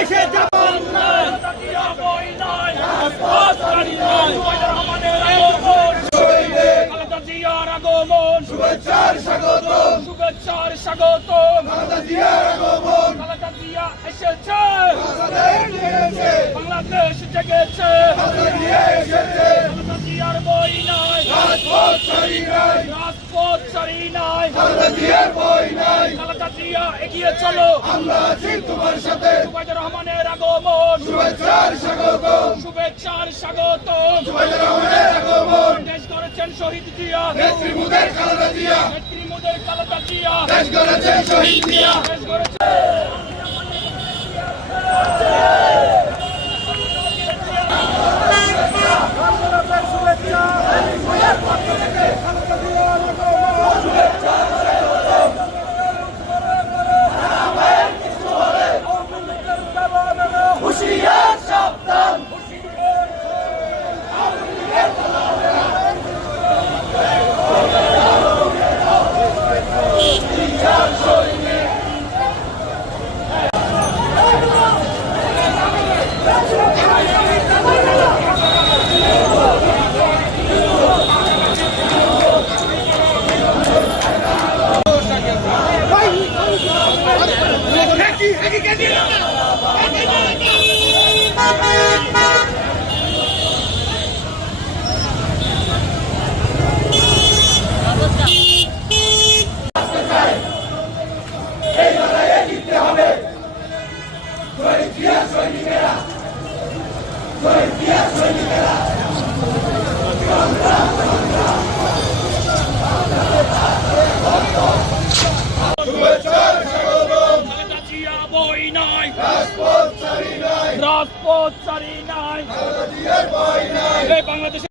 এসে যাবার নাই, বই নাই, রাজপথচারী নাই, রহমানের আগমন, খালেদা জিয়ার আগমন, শুভেচ্ছার স্বাগতম, শুভেচ্ছার স্বাগতম, খালেদা জিয়ার আগমন, খালেদা জিয়া এসেছে, বাংলাদেশ জেগেছে, বাংলাদেশ জেগেছে, খালেদা জিয়া এসেছে, খালেদা জিয়ার বই নাই, রাজপথচারী নাই, রাজপথচারী নাই, খালেদা জিয়ার বই নাই, খালেদা জিয়া এগিয়ে চলো, আমরা আছি তোমার সাথে, জুবাইদুর রহমানের আগমন, শুভেচ্ছার স্বাগতম, শুভেচ্ছার স্বাগতম, জুবাইদুর রহমানের আগমন, দেশ গড়েছেন শহীদ জিয়া, নেত্রী মুদের খালেদা জিয়া, নেত্রী মোদের খালেদা জিয়া, দেশ গড়েছেন শহীদ জিয়া, দেশ গড়েছেন হুঁশিয়ার সাবধান, এই লড়াইয়ে জিততে হবে, শহীদ জিয়া সৈনিকেরা, শহীদ জিয়া সৈনিকেরা, শুভেচ্ছার স্বাগতম, খালেদা জিয়া বই নাই, রাজপথচারী নাই, রাজপথচারী নাই, খালেদা জিয়ার বই নাই। এই বাংলাদেশ